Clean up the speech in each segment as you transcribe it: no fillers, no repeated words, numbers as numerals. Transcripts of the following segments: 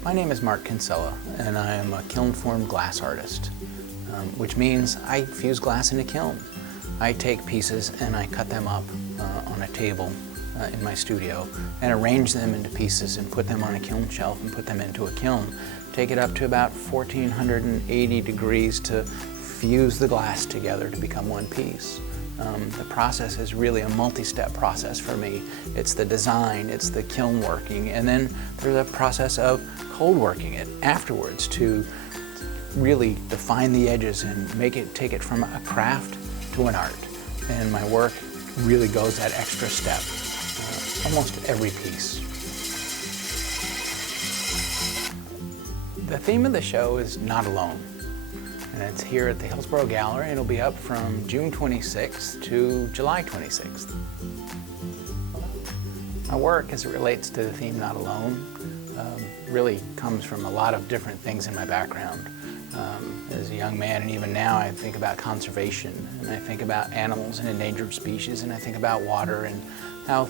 My name is Mark Kinsella, and I am a kiln-formed glass artist, which means I fuse glass in a kiln. I take pieces and I cut them up on a table in my studio and arrange them into pieces and put them on a kiln shelf and put them into a kiln. Take it up to about 1480 degrees to fuse the glass together to become one piece. The process is really a multi-step process for me. It's the design, it's the kiln working, and then there's a process of cold working it afterwards to really define the edges and take it from a craft to an art. And my work really goes that extra step, almost every piece. The theme of the show is Not Alone. And it's here at the Hillsborough Gallery. It'll be up from June 26th to July 26th. My work, as it relates to the theme Not Alone, really comes from a lot of different things in my background. As a young man, and even now, I think about conservation, and I think about animals and endangered species, and I think about water and how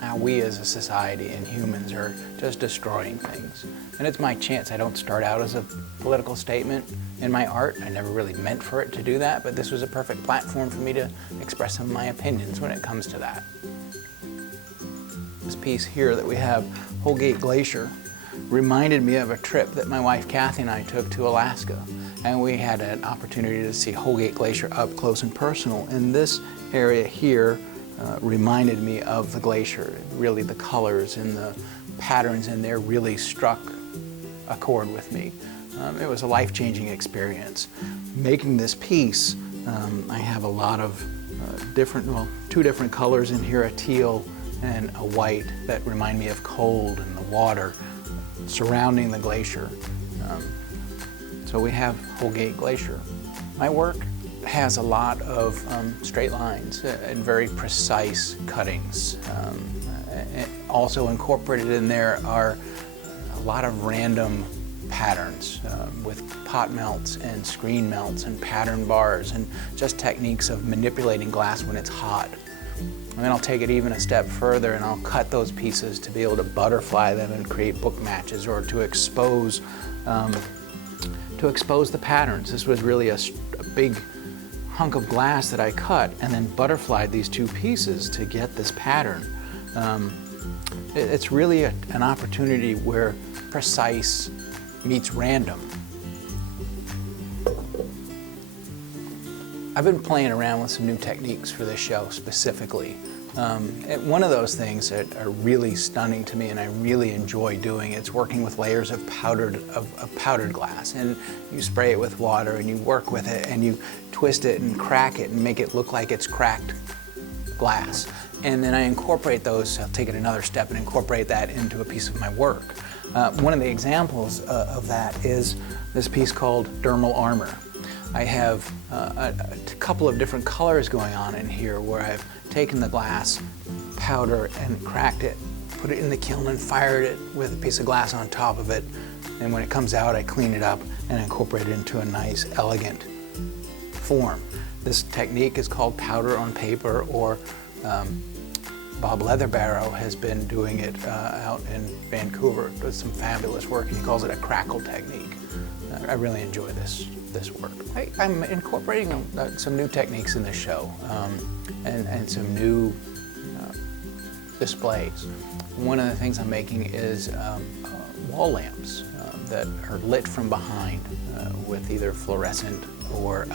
how we as a society and humans are just destroying things. And it's my chance. I don't start out as a political statement in my art. I never really meant for it to do that, but this was a perfect platform for me to express some of my opinions when it comes to that. This piece here that we have, Holgate Glacier, reminded me of a trip that my wife Kathy and I took to Alaska. And we had an opportunity to see Holgate Glacier up close and personal. And this area here reminded me of the glacier. Really, the colors and the patterns in there really struck a chord with me. It was a life-changing experience. Making this piece, I have a lot of two different colors in here, a teal and a white, that remind me of cold and the water surrounding the glacier. So we have Holgate Glacier. My work has a lot of straight lines and very precise cuttings. Also incorporated in there are a lot of random patterns with pot melts and screen melts and pattern bars and just techniques of manipulating glass when it's hot. And then I'll take it even a step further and I'll cut those pieces to be able to butterfly them and create book matches, or to expose the patterns. This was really a big hunk of glass that I cut and then butterflied these two pieces to get this pattern. It's really an opportunity where precise meets random. I've been playing around with some new techniques for this show specifically. One of those things that are really stunning to me and I really enjoy doing, it's working with layers of powdered glass. And you spray it with water and you work with it and you twist it and crack it and make it look like it's cracked glass. And then I incorporate those, I'll take it another step and incorporate that into a piece of my work. One of the examples of that is this piece called Dermal Armor. I have a couple of different colors going on in here where I've taken the glass powder and cracked it, put it in the kiln and fired it with a piece of glass on top of it. And when it comes out, I clean it up and incorporate it into a nice, elegant form. This technique is called powder on paper, or Bob Leatherbarrow has been doing it out in Vancouver. Does some fabulous work, and he calls it a crackle technique. I really enjoy this work. I'm incorporating some new techniques in this show and some new displays. One of the things I'm making is wall lamps that are lit from behind with either fluorescent or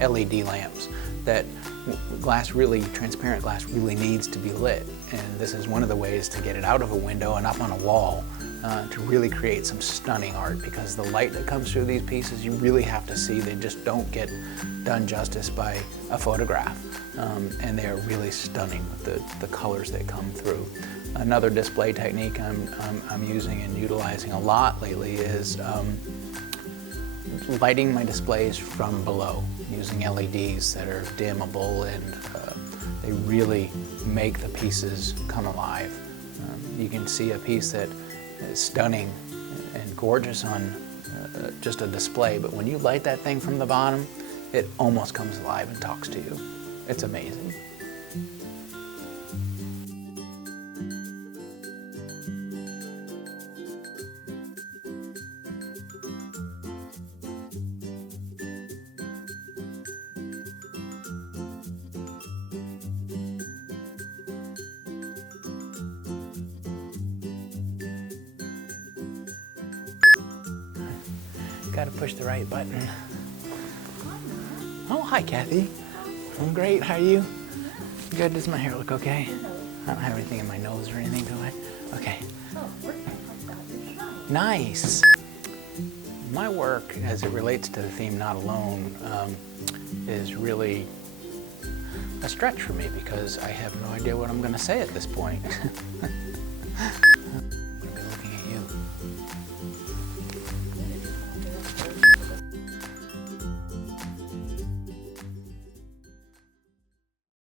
LED lamps. That transparent glass really needs to be lit. And this is one of the ways to get it out of a window and up on a wall to really create some stunning art, because the light that comes through these pieces you really have to see. They just don't get done justice by a photograph. And they are really stunning with the colors that come through. Another display technique I'm using and utilizing a lot lately is lighting my displays from below, using LEDs that are dimmable, and they really make the pieces come alive. You can see a piece that is stunning and gorgeous on just a display, but when you light that thing from the bottom, it almost comes alive and talks to you. It's amazing. Got to push the right button. Oh, hi, Kathy. I'm great. How are you? Good. Does my hair look okay? I don't have anything in my nose or anything, do I? Okay. Nice. My work, as it relates to the theme Not Alone, is really a stretch for me because I have no idea what I'm going to say at this point.